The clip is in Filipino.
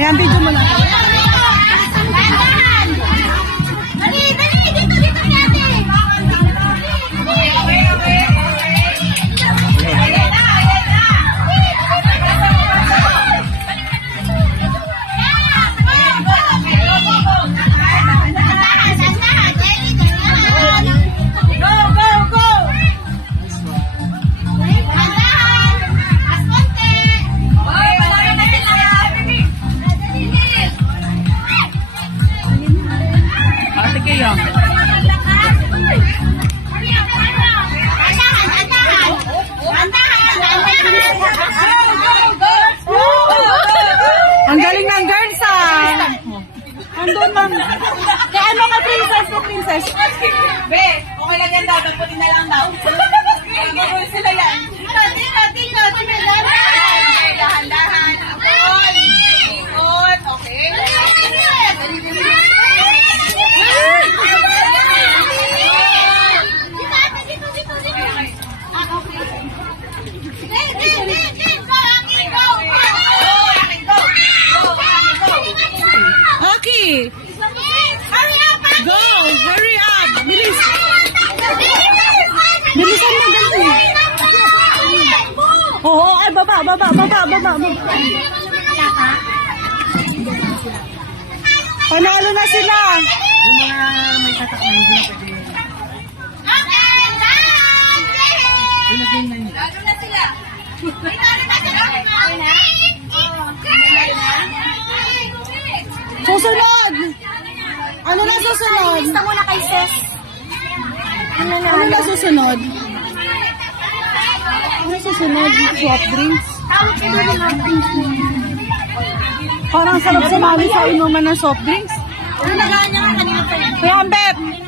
Ayan, video mo na. Ang galing ng girls Andun man. Kaya ano ka princess? Be, okay lang yan daw. Pagputin na lang daw. Gagawin sila yan. Tingnan. Dahan-dahan. Ikot. Okay. Okay. Go! Hurry up! Bilis! Bilisan mo, dali. Oo, ay, baba. Panalo na sila. Yung mga may tatak na hindi na pwede. Ilagay na nila. Lalo na sila. Susunod! Ano na susunod? Lista muna kay Sis. Ano na susunod? Ano susunod? Soft drinks? Parang sarap sumali sa inuman ng soft drinks. Ano na nga niya kanina pa. Kaya, Beb!